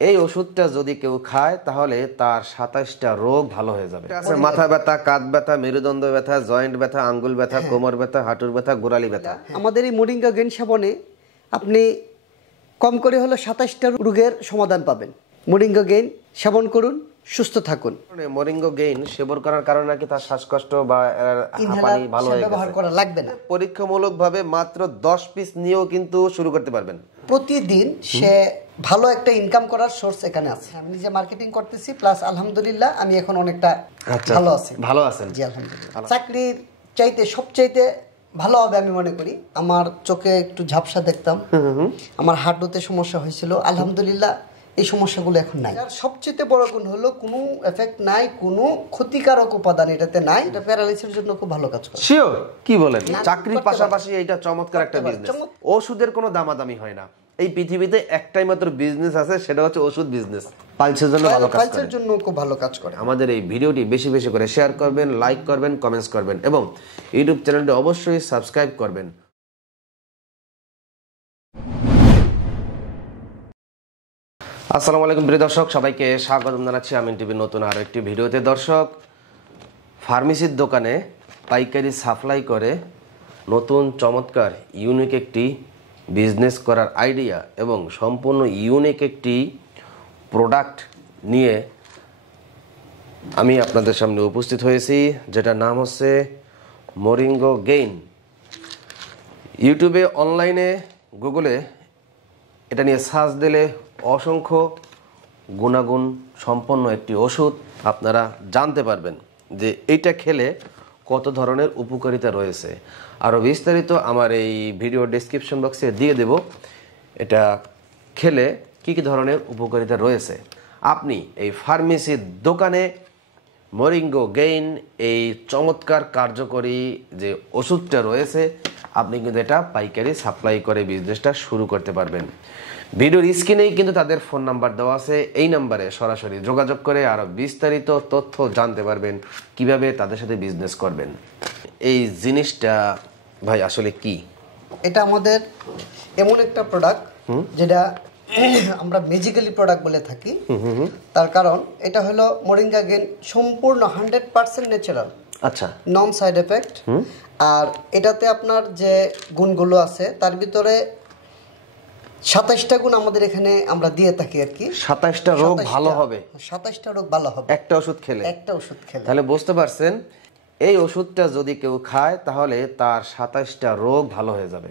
এই ওষুধটা যদি কেউ খায় তাহলে তার ২৭টা রোগ ভালো হয়ে যাবে। মাথা ব্যথা, কাঁধ ব্যথা, মেরুদণ্ড ব্যথা, জয়েন্ট ব্যথা, আঙ্গুল ব্যথা, কোমর ব্যথা, হাঁটুর ব্যথা, গোড়ালি ব্যথা। আমাদের এই মোরিঙ্গা গেইন সাবনে আপনি কম করে হলো ২৭টা রোগের সমাধান পাবেন। মোরিঙ্গা গেইন সেবন করুন, সুস্থ থাকুন। মোরিঙ্গো গেইন সেবন করার কারণে নাকি তার শ্বাসকষ্ট বা হাঁপানি ভালো হয়ে ব্যবহার করা লাগবে না। পরীক্ষামূলকভাবে মাত্র 10 পিস নিয়েও কিন্তু শুরু করতে পারবেন। প্রতিদিন সে ভালো একটা ইনকাম করার সোর্স এখানে আছে। আমি নিজে মার্কেটিং করতেছি, প্লাস আলহামদুলিল্লাহ আমি এখন অনেকটা ভালো আছি। ভালো আছেন? জি আলহামদুলিল্লাহ। চাকরির চাইতে সবচাইতে ভালো হবে আমি মনে করি। আমার চোখে একটু ঝাপসা দেখতাম, আমার হাঁটুতে সমস্যা হয়েছিল, আলহামদুলিল্লাহ এই সমস্যাগুলো এখন নাই। আর সবচেয়ে বড় গুণ হলো কোনো এফেক্ট নাই, কোনো ক্ষতিকারক উপাদান এটাতে নাই। এটা প্যারালাইসিসের জন্য খুব ভালো কাজ করে। শিওর? কি বলেন? চাকরির পাশাপাশি এটা চমৎকার একটা বিজনেস। ওষুধের কোনো দামাদামি হয় না। এই পৃথিবীতে একটাই মাত্র বিজনেস আছে, সেটা হচ্ছে ওষুধ বিজনেস। পালসের জন্য ভালো কাজ করে। পালসের জন্য খুব ভালো কাজ করে। আমাদের এই ভিডিওটি বেশি বেশি করে শেয়ার করবেন, লাইক করবেন, কমেন্টস করবেন এবং ইউটিউব চ্যানেলটি অবশ্যই সাবস্ক্রাইব করবেন। আসসালামু আলাইকুম প্রিয় দর্শক, সবাইকে স্বাগতম জানাচ্ছি AminTVর নতুন আরো একটি ভিডিওতে। দর্শক, ফার্মেসির দোকানে পাইকারি সাপ্লাই করে নতুন চমৎকার ইউনিক একটি বিজনেস করার আইডিয়া এবং সম্পূর্ণ ইউনিক একটি প্রোডাক্ট নিয়ে আমি আপনাদের সামনে উপস্থিত হয়েছি, যেটার নাম হচ্ছে মোরিঙ্গো গেইন। ইউটিউবে, অনলাইনে, গুগলে এটা নিয়ে সার্চ দিলে অসংখ্য গুণাগুণ সম্পন্ন একটি ওষুধ আপনারা জানতে পারবেন যে এইটা খেলে কত ধরনের উপকারিতা রয়েছে। আরও বিস্তারিত আমার এই ভিডিও ডেসক্রিপশন বক্সে দিয়ে দেব এটা খেলে কী কী ধরনের উপকারিতা রয়েছে। আপনি এই ফার্মেসির দোকানে মোরিঙ্গো গেইন এই চমৎকার কার্যকরী যে ওষুধটা রয়েছে, আপনি কিন্তু এটা পাইকারি সাপ্লাই করে বিজনেসটা শুরু করতে পারবেন। ভিডিওর স্ক্রিনেই কিন্তু তাদের ফোন নাম্বার দেওয়া আছে, এই নাম্বারে সরাসরি যোগাযোগ করে আরও বিস্তারিত তথ্য জানতে পারবেন কিভাবে তাদের সাথে বিজনেস করবেন। এই জিনিসটা ভাই আসলে কি? এটা আমাদের এমন একটা প্রোডাক্ট যেটা আমরা ম্যাজিক্যালি প্রোডাক্ট বলে থাকি। তার কারণ এটা হলো মোরিঙ্গা গেইন সম্পূর্ণ 100% ন্যাচারাল। আচ্ছা, নন সাইড এফেক্ট। আর এটাতে আপনার যে গুণগুলো আছে তার ভিতরে ২৭টা গুণ আমাদের এখানে আমরা দিয়ে থাকি আর কি। ২৭টা রোগ ভালো হবে। ২৭টা রোগ ভালো হবে একটা ওষুধ খেলে। তাহলে বুঝতে পারছেন, এই ওষুধটা যদি কেউ খায় তাহলে তার ২৭টা রোগ ভালো হয়ে যাবে।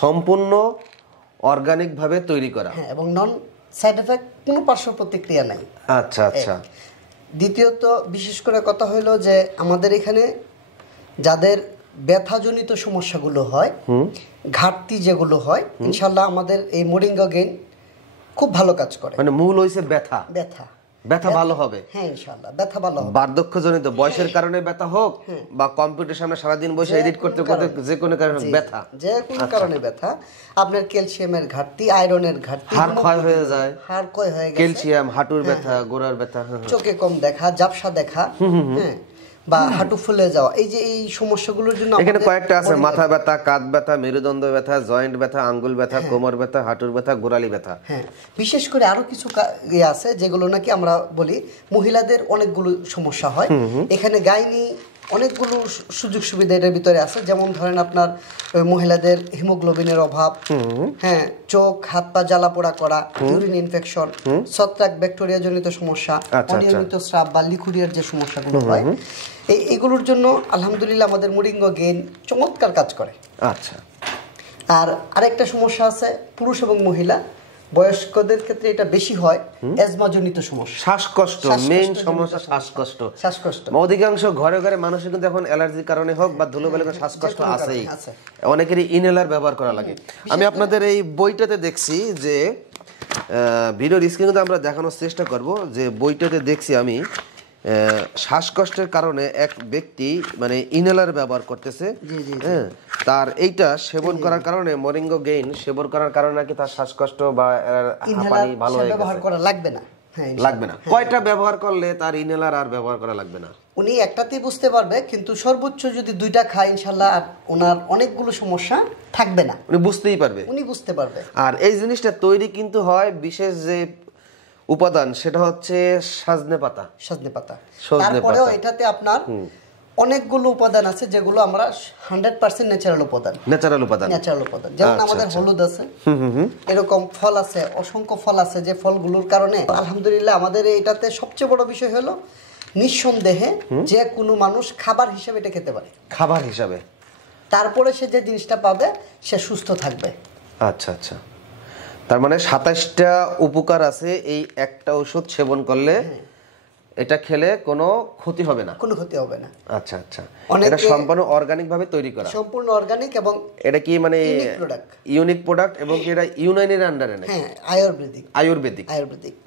সম্পূর্ণ অর্গানিক ভাবে তৈরি করা এবং নন সাইড এফেক্ট, কোনো পার্শ্ব প্রতিক্রিয়া নাই। আচ্ছা আচ্ছা। দ্বিতীয়ত বিশেষ করে কথা হলো যে আমাদের এখানে যাদের ব্যথাজনিত সমস্যাগুলো হয়, ঘাটতি যেগুলো হয়, ইনশাল্লাহ আমাদের এই মোরিঙ্গা গেইন খুব ভালো কাজ করে। মানে মূল হইছে ব্যথা। ব্যথা ভালো হবে। হ্যাঁ ইনশাআল্লাহ ব্যথা ভালো হবে। বার্ধক্যজনিত বয়সের কারণে ব্যথা হোক বা কম্পিউটার সামনে সারাদিন বসে এডিট করতে করতে যে কোনো কারণে ব্যথা, যে কোনো কারণে ব্যথা, আপনার ক্যালসিয়ামের ঘাটতি, আয়রনের ঘাটতি, হাড় ক্ষয় হয়ে যায়, হাড় ক্ষয় হয়ে গেছে, ক্যালসিয়াম, হাঁটুর ব্যথা, গোড়ার ব্যথা, চোখে কম দেখা, ঝাপসা দেখা, হ্যাঁ, বা হাঁটু ফুলে যাওয়া, এই যে এই সমস্যাগুলোর জন্য এখানে কয়েকটা আছে: মাথা ব্যথা, কাঁধ ব্যথা, মেরুদণ্ড ব্যথা, জয়েন্ট ব্যথা, আঙ্গুল ব্যথা, কোমর ব্যথা, হাঁটুর ব্যথা, গোড়ালি ব্যথা। হ্যাঁ, বিশেষ করে আরো কিছু আছে যেগুলো নাকি আমরা বলি মহিলাদের অনেকগুলো সমস্যা হয়। এখানে গাইনি অনেকগুলো সুযোগ সুবিধা এটার ভিতরে আছে। যেমন ধরেন আপনার মহিলাদের হিমোগ্লোবিনের অভাব, হ্যাঁ, চোখ হাত পা জ্বালা পোড়া করা, ইউরিন ইনফেকশন, ছত্রাক ব্যাকটেরিয়া জনিত সমস্যা, অনিয়মিত স্রাব বা লিকুরিয়ার যে সমস্যাগুলো হয়, এইগুলোর জন্য আলহামদুলিল্লাহ আমাদের মোরিঙ্গা গেইন চমৎকার কাজ করে। আচ্ছা। আর আরেকটা সমস্যা আছে পুরুষ এবং মহিলা, বয়স্কদের ক্ষেত্রে এটা বেশি হয়, অ্যাজমাজনিত সমস্যা, শ্বাসকষ্ট। মেইন সমস্যা শ্বাসকষ্ট। অধিকাংশ ঘরে ঘরে মানুষের কিন্তু এখন অ্যালার্জির কারণে হোক বা ধুলোবালি শ্বাসকষ্ট আছেই। অনেকেরই ইনহেলার ব্যবহার করা লাগে। আমি আপনাদের এই বইটাতে দেখছি যে ভিডিওর স্ক্রিনে আমরা দেখানোর চেষ্টা করব যে বইটাতে দেখছি আমি শ্বাসকষ্টের কারণে এক ব্যক্তি মানে ইনহেলার ব্যবহার করতেছে। হ্যাঁ, তার এইটা সেবন করার কারণে, মোরিঙ্গো গেইন সেবন করার কারণে নাকি তার শ্বাসকষ্ট বা হাঁপানি ভালো হয়ে গেছে। ব্যবহার করা লাগবে না। লাগবে না। কয়টা ব্যবহার করলে তার ইনহেলার আর ব্যবহার করা লাগবে না? উনি একটাতেই বুঝতে পারবে, কিন্তু সর্বোচ্চ যদি 2টা খায় ইনশাআল্লাহ আর ওনার অনেকগুলো সমস্যা থাকবে না। উনি বুঝতেই পারবে। উনি বুঝতে পারবে। আর এই জিনিসটা তৈরি কিন্তু হয় বিশেষ যে উপাদান সেটা হচ্ছে সজনে পাতা। তারপরেও এটাতে আপনার অনেকগুলো উপাদান আছে যেগুলো আমরা 100% ন্যাচারাল উপাদান। যেমন আমাদের হলুদ আছে, এরকম ফল আছে, অসংখ্য ফল আছে, যে ফলগুলোর কারণে আলহামদুলিল্লাহ আমাদের এটাতে সবচেয়ে বড় বিষয় হলো নিঃসন্দেহে যে কোনো মানুষ খাবার হিসেবে এটা খেতে পারে, খাবার হিসাবে। তারপরে সে যে জিনিসটা পাবে সে সুস্থ থাকবে। আচ্ছা আচ্ছা, তার মানে 27টা উপকার আছে এই একটা ওষুধ সেবন করলে। এটা খেলে কোনো ক্ষতি হবে না, কোনো ক্ষতি হবে না। আচ্ছা আচ্ছা, এটা সম্পূর্ণ অর্গানিক ভাবে তৈরি করা, সম্পূর্ণ অর্গানিক, এবং এটা কি মানে ইউনিক প্রোডাক্ট, এবং কি এটা ইউনানির আন্ডারে না? হ্যাঁ,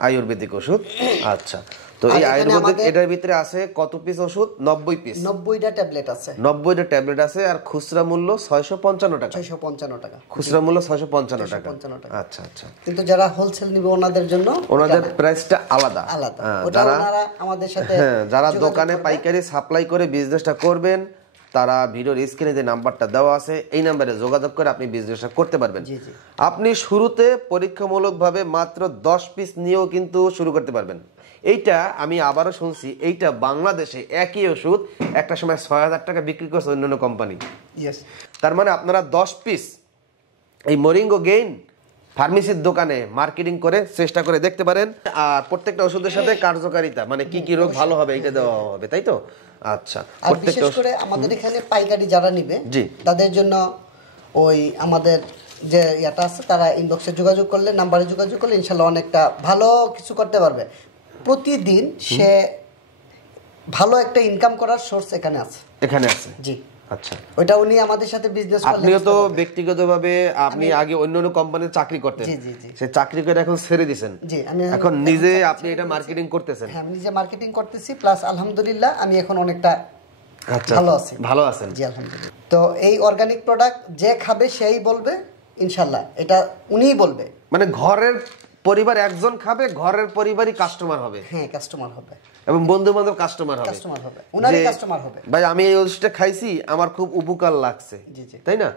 আয়ুর্বেদিক ওষুধ। আচ্ছা, তো এই আয়ুর্বেদিক এটার ভিতরে আছে কত পিস ওষুধ? 90 পিস, 90টা ট্যাবলেট আছে। 90টা ট্যাবলেট আছে, আর খুচরা মূল্য 655 টাকা। 655 টাকা খুচরা মূল্য 655 টাকা। আচ্ছা আচ্ছা, কিন্তু যারা হোলসেল নিবে ওনাদের জন্য ওনাদের প্রাইসটা আলাদা। যারা আমাদের সাথে যারা দোকানে পাইকারি সাপ্লাই করে বিজনেসটা করবেন, তারা ভিডিওর স্ক্রিনে যে নাম্বারটা দেওয়া আছে এই নাম্বারে যোগাযোগ করে আপনি বিজনেসটা করতে পারবেন। আপনি শুরুতে পরীক্ষামূলকভাবে মাত্র 10 পিস নিয়েও কিন্তু শুরু করতে পারবেন। এইটা আমি আবারও শুনছি, এইটা বাংলাদেশে একই ওষুধ একটা সময় 6000 টাকা বিক্রি করছে অন্যান্য কোম্পানি। তার মানে আপনারা 10 পিস এই মোরিঙ্গো গেইন ফার্মেসির দোকানে মার্কেটিং করে চেষ্টা করে দেখতে পারেন। আর প্রত্যেকটা ওষুধের সাথে কার্যকারিতা মানে কি কি রোগ ভালো হবে এটা দেওয়া হবে, তাই তো? আচ্ছা, আর বিশেষ করে আমাদের এখানে পাইকারি যারা নিবে তাদের জন্য ওই আমাদের যে ইয়াটা আছে, তারা ইনবক্সে যোগাযোগ করলে, নাম্বারে যোগাযোগ করলে ইনশাআল্লাহ অনেকটা ভালো কিছু করতে পারবে। প্রতিদিন সে ভালো একটা ইনকাম করার সোর্স এখানে আছে। জি, আচ্ছা, ওটা উনি আমাদের সাথে বিজনেস করলে। আপনিও তো ব্যক্তিগতভাবে আপনি আগে অন্য কোম্পানিতে চাকরি করতেন, সেই চাকরি করে এখন ছেড়ে দিয়েছেন। জি, আমি এখন নিজে আপনি এটা মার্কেটিং করতেছেন। হ্যাঁ, আমি নিজে মার্কেটিং করতেছি, প্লাস আলহামদুলিল্লাহ আমি এখন অনেকটা ভালো আছেন। জি আলহামদুলিল্লাহ। তো এই অর্গানিক প্রোডাক্ট যে খাবে সেই বলবে ইনশাআল্লাহ, এটা উনিই বলবে। মানে ঘরের পরিবার একজন খাবে, ঘরের পরিবারই কাস্টমার হবে। হ্যাঁ, কাস্টমার হবে, এবং বন্ধু বান্ধব কাস্টমার হবে, উনারই কাস্টমার হবে। ভাই আমি এই ওষুধটা খাইছি, আমার খুব উপকার লাগছে, তাই না?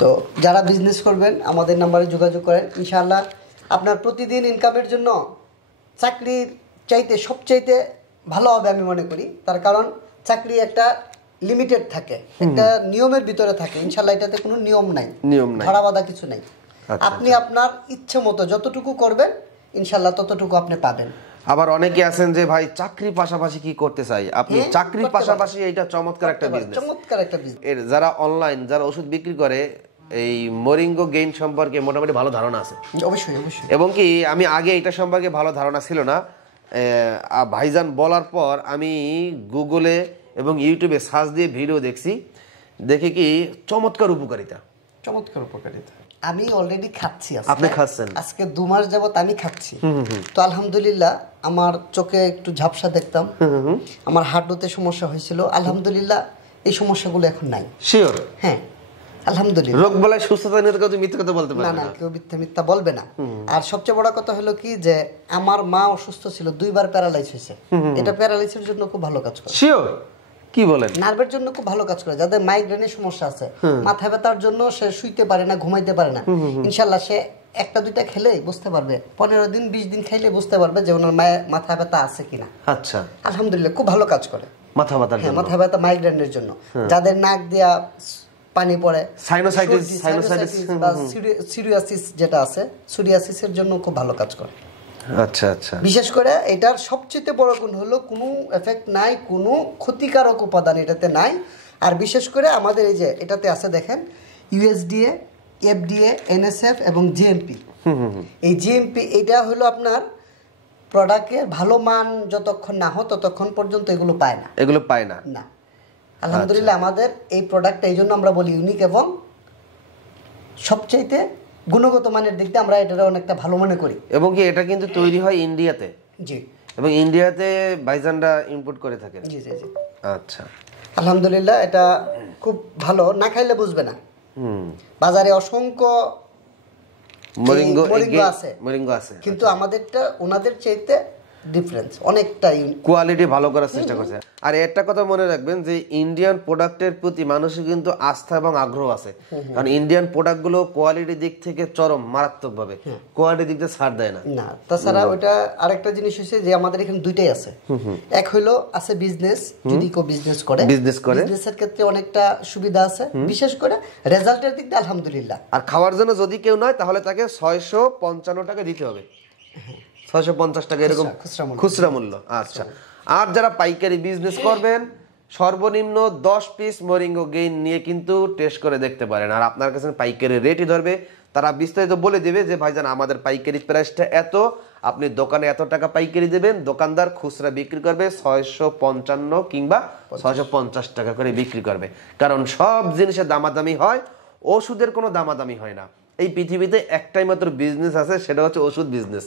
তো যারা বিজনেস করবেন আমাদের নাম্বারে যোগাযোগ করেন, ইনশাআল্লাহ আপনার প্রতিদিন ইনকামের জন্য চাকরির চাইতে সবচাইতে ভালো হবে আমি মনে করি। তার কারণ চাকরি একটা লিমিটেড থাকে, একটা নিয়মের ভিতরে থাকে। ইনশাআল্লাহ এটাতে কোনো নিয়ম নাই, ধরা বাঁধা কিছু নাই। আপনি আপনার ইচ্ছে মতো যতটুকু করবেন ইনশাআল্লাহ ততটুকু আপনি পাবেন। আবার অনেকে আছেন যে ভাই চাকরির পাশাপাশি কি করতে চাই, আপনি চাকরির পাশাপাশি এটা চমৎকার একটা বিজনেস। এর যারা অনলাইন যারা ওষুধ বিক্রি করে, এই মোরিঙ্গো গেইন সম্পর্কে মোটামুটি ভালো ধারণা আছে। অবশ্যই। এবং কি আমি আগে এটা সম্পর্কে ভালো ধারণা ছিল না, ভাইজান বলার পর আমি গুগলে এবং ইউটিউবে সার্চ দিয়ে ভিডিও দেখছি, দেখে কি চমৎকার উপকারিতা। আমি অলরেডি খাচ্ছি। আপনি খাচ্ছেন? আজকে 2 মাস যাবত আমি খাচ্ছি। তো আলহামদুলিল্লাহ আমার চোখে একটু ঝাপসা দেখতাম, আমার হাঁটুতে সমস্যা হয়েছিল, আলহামদুলিল্লাহ এই সমস্যাগুলো এখন নাই। শিওর? হ্যাঁ আলহামদুলিল্লাহ। রোগ বলায় সুস্থতা নিয়ে কেউ মিথ্যা কথা বলতে পারে না, কেউ মিথ্যা বলবে না। আর সবচেয়ে বড় কথা হলো কি যে আমার মা অসুস্থ ছিল, 2 বার প্যারালাইজ হয়েছে। এটা প্যারালাইসিসের জন্য খুব ভালো কাজ করে। শিওর? কি বলেন? নার্ভের জন্য খুব ভালো কাজ করে। যাদের মাইগ্রেনের সমস্যা আছে, মাথা ব্যথার জন্য সে শুইতে পারে না, ঘুমাইতে পারে না, ইনশাআল্লাহ সে 1-2টা খেলেই বুঝতে পারবে, 15 দিন 20 দিন খাইলে বুঝতে পারবে যে ওনার মাথা ব্যথা আছে কিনা। আচ্ছা, আলহামদুলিল্লাহ খুব ভালো কাজ করে মাথা ব্যথার জন্য। মাথা ব্যথা মাইগ্রেনের জন্য, যাদের নাক দিয়া পানি পড়ে, সাইনোসাইটিস বা সিরিয়াসিস যেটা আছে, সিরিয়াসিসের জন্য খুব ভালো কাজ করে। আচ্ছা আচ্ছা। বিশেষ করে এটার সবচেয়ে বড় গুণ হলো কোনো এফেক্ট নাই, কোনো ক্ষতিকারক উপাদান এটাতে নাই। আর বিশেষ করে আমাদের এই যে এটাতে আছে দেখেন, ইউএসডিএ, এফডিএ, এনএসএফ এবং জিএমপি। এই জিএমপি এটা হলো আপনার প্রোডাক্টের ভালো মান যতক্ষণ না হয় ততক্ষণ পর্যন্ত এগুলো পায় না। আলহামদুলিল্লাহ আমাদের এই প্রোডাক্টটা এই জন্য আমরা বলি ইউনিক এবং সবচাইতে গুণগত মানের দিক দিয়ে আমরা এটা অনেকটা ভালো মনে করি। এবং কি এটা কিন্তু তৈরি হয় ইন্ডিয়াতে। জি, এবং ইন্ডিয়াতে ভাইজানরা ইম্পোর্ট করে থাকেন। জি। আচ্ছা, আলহামদুলিল্লাহ এটা খুব ভালো, না খাইলে বুঝবে না। বাজারে অসংখ্য মোরিঙ্গো আছে, কিন্তু আমাদেরটা ওনাদের চাইতে ডিফারেন্স, অনেকটাই কোয়ালিটি ভালো করার চেষ্টা করছে। আর একটা কথা মনে রাখবেন যে ইন্ডিয়ান প্রোডাক্টের প্রতি মানুষের কিন্তু আস্থা এবং আগ্রহ আছে, কারণ ইন্ডিয়ান প্রোডাক্টগুলো কোয়ালিটির দিক থেকে চরম মারাত্মক ভাবে, কোয়ালিটির দিক থেকে ছাড় দেয় না। না, তাছাড়া ওইটা আরেকটা জিনিস হচ্ছে যে আমাদের এখানে দুইটাই আছে। এক হইলো আছে বিজনেস, যদি কেউ বিজনেস করে বিজনেসের ক্ষেত্রে অনেকটা সুবিধা আছে, বিশেষ করে রেজাল্টের দিক দিয়ে আলহামদুলিল্লাহ। আর খাওয়ার জন্য যদি কেউ নয় তাহলে তাকে 655 টাকা দিতে হবে, 650 টাকা এরকম খুচরা মূল্য। আচ্ছা, আর যারা পাইকারি বিজনেস করবেন সর্বনিম্ন 10 পিস মোরিঙ্গো গেইন নিয়ে কিন্তু টেস্ট করে দেখতে পারেন। আর আপনার কাছে পাইকারি রেটই ধরবে, তারা বিস্তারিত বলে দিবে যে ভাইজান আমাদের পাইকারি প্রাইসটা এত, আপনি দোকানে এত টাকা পাইকারি দেবেন, দোকানদার খুচরা বিক্রি করবে 655 কিংবা 650 টাকা করে বিক্রি করবে। কারণ সব জিনিসের দামাদামি হয়, ওষুধের কোনো দামাদামি হয় না। এই পৃথিবীতে একটাই মাত্র বিজনেস আছে, সেটা হচ্ছে ওষুধ বিজনেস।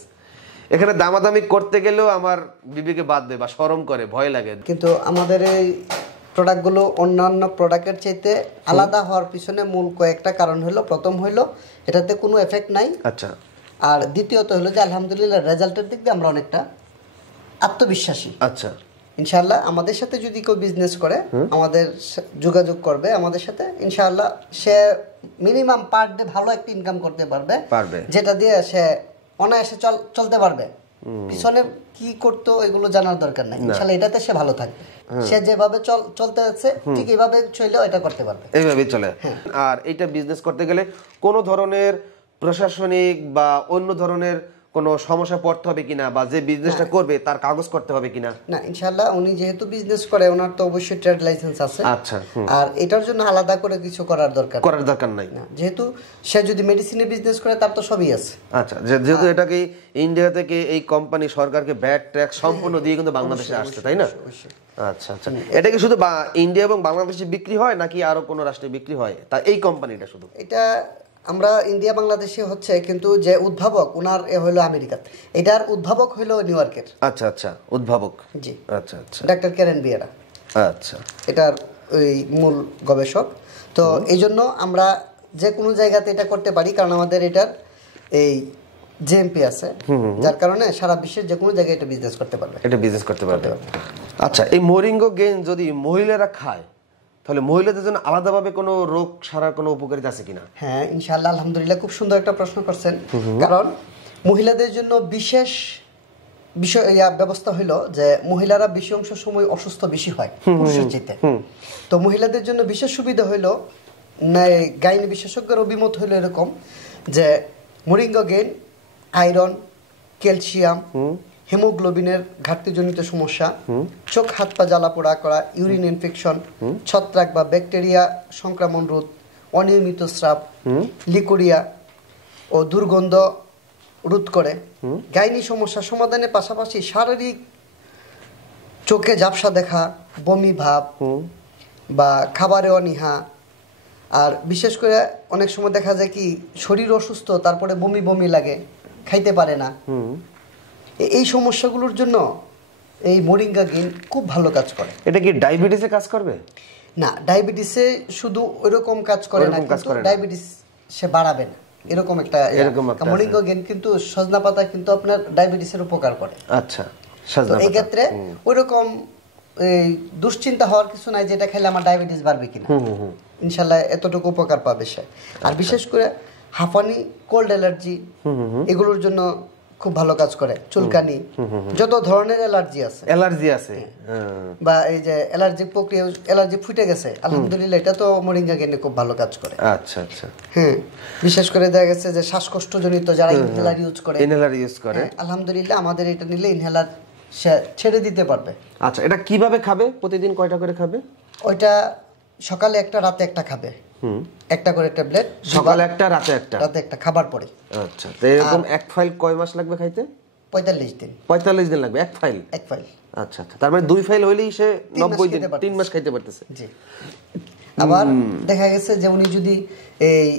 এখানে দামাদামি করতে গেলেও আমার বিবেকে বাঁধবে বা শরম করে, ভয় লাগে। কিন্তু আমাদের এই প্রোডাক্টগুলো অন্যান্য প্রোডাক্টের চাইতে আলাদা হওয়ার পিছনে মূল কয়েকটা কারণ হলো, প্রথম হলো এটাতে কোনো এফেক্ট নাই। আচ্ছা। আর দ্বিতীয়ত হলো যে আলহামদুলিল্লাহ রেজাল্টের দিক দিয়ে আমরা অনেকটা আত্মবিশ্বাসী। আচ্ছা, ইনশাআল্লাহ আমাদের সাথে যদি কেউ বিজনেস করে, আমাদের যোগাযোগ করবে আমাদের সাথে, ইনশাআল্লাহ সে মিনিমাম পার ডে ভালো একটা ইনকাম করতে পারবে, যেটা দিয়ে সে অনায়াসে চলতে পারবে। পিছনে কি করতো এগুলো জানার দরকার নাই, ইনশাআল্লাহ এটাতে সে ভালো থাকবে। সে যেভাবে চলতে আছে ঠিক এইভাবে চলেও এটা করতে পারবে, এইভাবেই চলে। আর এটা বিজনেস করতে গেলে কোনো ধরনের প্রশাসনিক বা অন্য ধরনের কোনো সমস্যা পড়তে হবে কিনা, বা যে বিজনেসটা করবে তার কাগজ করতে হবে কিনা? না, ইনশাআল্লাহ উনি যেহেতু বিজনেস করে ওনার তো অবশ্যই ট্রেড লাইসেন্স আছে। আচ্ছা। আর এটার জন্য আলাদা করে কিছু করার দরকার নাই, যেহেতু সে যদি মেডিসিনে বিজনেস করে তার তো সবই আছে। আচ্ছা, যেহেতু এটাকে ইন্ডিয়া থেকে এই কোম্পানি সরকারকে ব্যাট ট্যাক্স সম্পূর্ণ দিয়ে কিন্তু বাংলাদেশে আসছে, তাই না? আচ্ছা আচ্ছা, এটা কি শুধু ইন্ডিয়া এবং বাংলাদেশে বিক্রি হয় নাকি আরো কোনো রাষ্ট্রে বিক্রি হয়? তা এই কোম্পানিটা শুধু এটা আমরা ইন্ডিয়া বাংলাদেশে হচ্ছে, কিন্তু যে উদ্ভাবক ওনার হলো আমেরিকা, এটার উদ্ভাবক হলো নিউ ইয়র্কের। আচ্ছা আচ্ছা, উদ্ভাবক। জি, আচ্ছা আচ্ছা, ডাক্তার কেরেন বিয়েরা। আচ্ছা, এটার ওই মূল গবেষক। তো এই জন্য আমরা যে কোনো জায়গাতে এটা করতে পারি, কারণ আমাদের এটার এই জিএমপি আছে, যার কারণে সারা বিশ্বের যে কোনো জায়গায় এটা বিজনেস করতে পারবে। আচ্ছা, এই মোরিঙ্গো গেইন যদি মহিলারা খায় তাহলে মহিলাদের জন্য আলাদাভাবে কোনো রোগ সারার কোনো উপকারিতা আছে কিনা? হ্যাঁ, ইনশাআল্লাহ আলহামদুলিল্লাহ, খুব সুন্দর একটা প্রশ্ন করছেন। কারণ মহিলাদের জন্য বিশেষ বিষয় ব্যবস্থা হইলো যে মহিলারা বেশি অংশ সময় অসুস্থ বেশি হয় পুরুষের চাইতে। তো মহিলাদের জন্য বিশেষ সুবিধা হইলো, গাইনি বিশেষজ্ঞের অভিমত হইলো এরকম যে মোরিঙ্গো গেইন আয়রন, ক্যালসিয়াম, হিমোগ্লোবিনের ঘাটতিজনিত সমস্যা, চোখ হাত পা জ্বালা পোড়া করা, ইউরিন ইনফেকশন, ছত্রাক বা ব্যাকটেরিয়া সংক্রমণ রোধ, অনিয়মিত স্রাব, লিকুরিয়া ও দুর্গন্ধ রোধ করে। গাইনি সমস্যা সমাধানের পাশাপাশি শারীরিক চোখে ঝাপসা দেখা, বমি ভাব বা খাবারে অনীহা, আর বিশেষ করে অনেক সময় দেখা যায় কি শরীর অসুস্থ, তারপরে বমি বমি লাগে, খাইতে পারে না, এই সমস্যাগুলোর জন্য এই মোরিঙ্গা গেইন খুব ভালো কাজ করে। এটা কি ডায়াবেটিসে কাজ করবে? না, ডায়াবেটিসে শুধু ওইরকম কাজ করে না, কিন্তু ডায়াবেটিস সে বাড়াবে না এরকম একটা মোরিঙ্গা গেইন। কিন্তু সজনা পাতা কিন্তু আপনার ডায়াবেটিসের উপকার করে। আচ্ছা, তো এই ক্ষেত্রে ওইরকম দুশ্চিন্তা হওয়ার কিছু নাই যেটা খেলে আমার ডায়াবেটিস বাড়বে কিনা। ইনশাল্লাহ এতটুকু উপকার পাবে সে। আর বিশেষ করে হাঁপানি, কোল্ড অ্যালার্জি, এগুলোর জন্য খুব ভালো কাজ করে। চুলকানি, যত ধরনের অ্যালার্জি আছে বা এই যে অ্যালার্জি প্রক্রিয়া, অ্যালার্জি ফুটে গেছে, আলহামদুলিল্লাহ এটা তো মোরিঙ্গা গেইনে খুব ভালো কাজ করে। আচ্ছা আচ্ছা, হ্যাঁ, বিশেষ করে দেখা গেছে যে শ্বাসকষ্টজনিত যারা ইনহেলার ইউজ করে, আলহামদুলিল্লাহ আমাদের এটা নিলে ইনহেলার ছেড়ে দিতে পারবে। আচ্ছা, এটা কিভাবে খাবে? প্রতিদিন কয়টা করে খাবে? ওইটা সকালে একটা, রাতে একটা খাবে, একটা করে ট্যাবলেট, সকালে একটা, রাতে একটা খাবার পরে। আচ্ছা, তো এরকম এক ফাইল কয় মাস লাগবে খাইতে? 45 দিন। 45 দিন লাগবে এক ফাইল? এক ফাইল। আচ্ছা আচ্ছা, তার মানে 2 ফাইল হইলেই সে 90 দিন, 3 মাস খাইতে পারতেছে। জি। আবার দেখা গেছে যে উনি যদি এই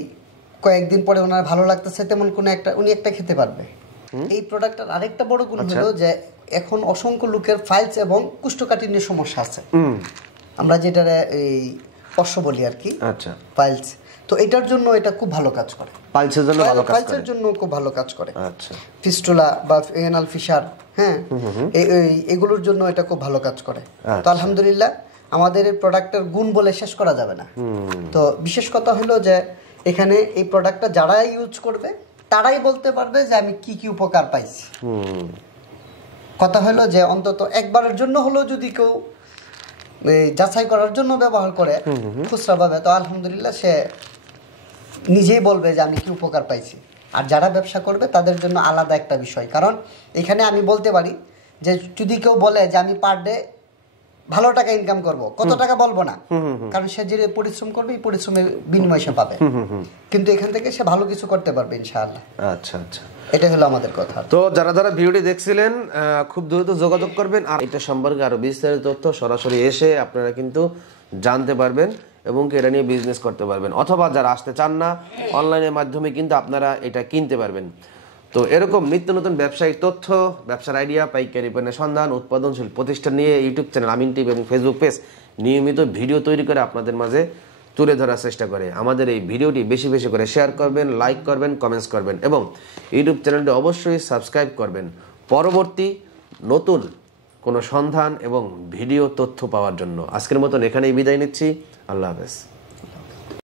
কয়েকদিন পরে ওনার ভালো লাগতেছে তেমন কোনো একটা উনি একটা খেতে পারবে। এই প্রোডাক্টটার আরেকটা বড় গুণ হলো যে এখন অসংখ্য লোকের ফাইলস এবং কোষ্ঠকাঠিন্যের সমস্যা আছে, আমরা যেটা এই অশ্ব বলি আর কি। আচ্ছা, ফাইলস, তো এটার জন্য এটা খুব ভালো কাজ করে, পাইলসের জন্য ভালো কাজ করে, পাইলসের জন্য খুব ভালো কাজ করে। আচ্ছা, ফিস্টুলা বা এনাল ফিশার, হ্যাঁ, এগুলোর জন্য এটা খুব ভালো কাজ করে। তো আলহামদুলিল্লাহ আমাদের এই প্রোডাক্টের গুণ বলে শেষ করা যাবে না। তো বিশেষ কথা হলো যে এখানে এই প্রোডাক্টটা যারা ইউজ করবে তারাই বলতে পারবে যে আমি কি কি উপকার পাইছি। কথা হলো যে অন্তত একবারের জন্য হলো যদি কেউ যাচাই করার জন্য ব্যবহার করে খুচরা ভাবে, তো আলহামদুলিল্লাহ সে নিজেই বলবে যে আমি কি উপকার পাইছি। আর যারা ব্যবসা করবে তাদের জন্য আলাদা একটা বিষয়, কারণ এখানে আমি বলতে পারি যে যদি কেউ বলে যে আমি পার ডে ভালো টাকা ইনকাম করব, কত টাকা বলবো না, কারণ সে যে পরিশ্রম করবে এই পরিশ্রমের বিনিময় সে পাবে, কিন্তু এখান থেকে সে ভালো কিছু করতে পারবে ইনশাআল্লাহ। আচ্ছা আচ্ছা, এটা হলো আমাদের কথা। তো যারা যারা ভিডিওটি দেখছিলেন খুব দ্রুত যোগাযোগ করবেন, আর এটা সম্পর্কে আরো বিস্তারিত তথ্য সরাসরি এসে আপনারা কিন্তু জানতে পারবেন এবং এটা নিয়ে বিজনেস করতে পারবেন, অথবা যারা আসতে চান না অনলাইনের মাধ্যমে কিন্তু আপনারা এটা কিনতে পারবেন। তো এরকম নিত্য নতুন ব্যবসায়িক তথ্য, ব্যবসার আইডিয়া, পাইকারি পণ্যের সন্ধান, উৎপাদনশীল প্রতিষ্ঠান নিয়ে ইউটিউব চ্যানেল আমিন টিভি এবং ফেসবুক পেজ নিয়মিত ভিডিও তৈরি করে আপনাদের মাঝে তুলে ধরার চেষ্টা করে। আমাদের এই ভিডিওটি বেশি বেশি করে শেয়ার করবেন, লাইক করবেন, কমেন্টস করবেন এবং ইউটিউব চ্যানেলটি অবশ্যই সাবস্ক্রাইব করবেন পরবর্তী নতুন কোনো সন্ধান এবং ভিডিও তথ্য পাওয়ার জন্য। আজকের মতন এখানেই বিদায় নিচ্ছি। আল্লাহ হাফেজ।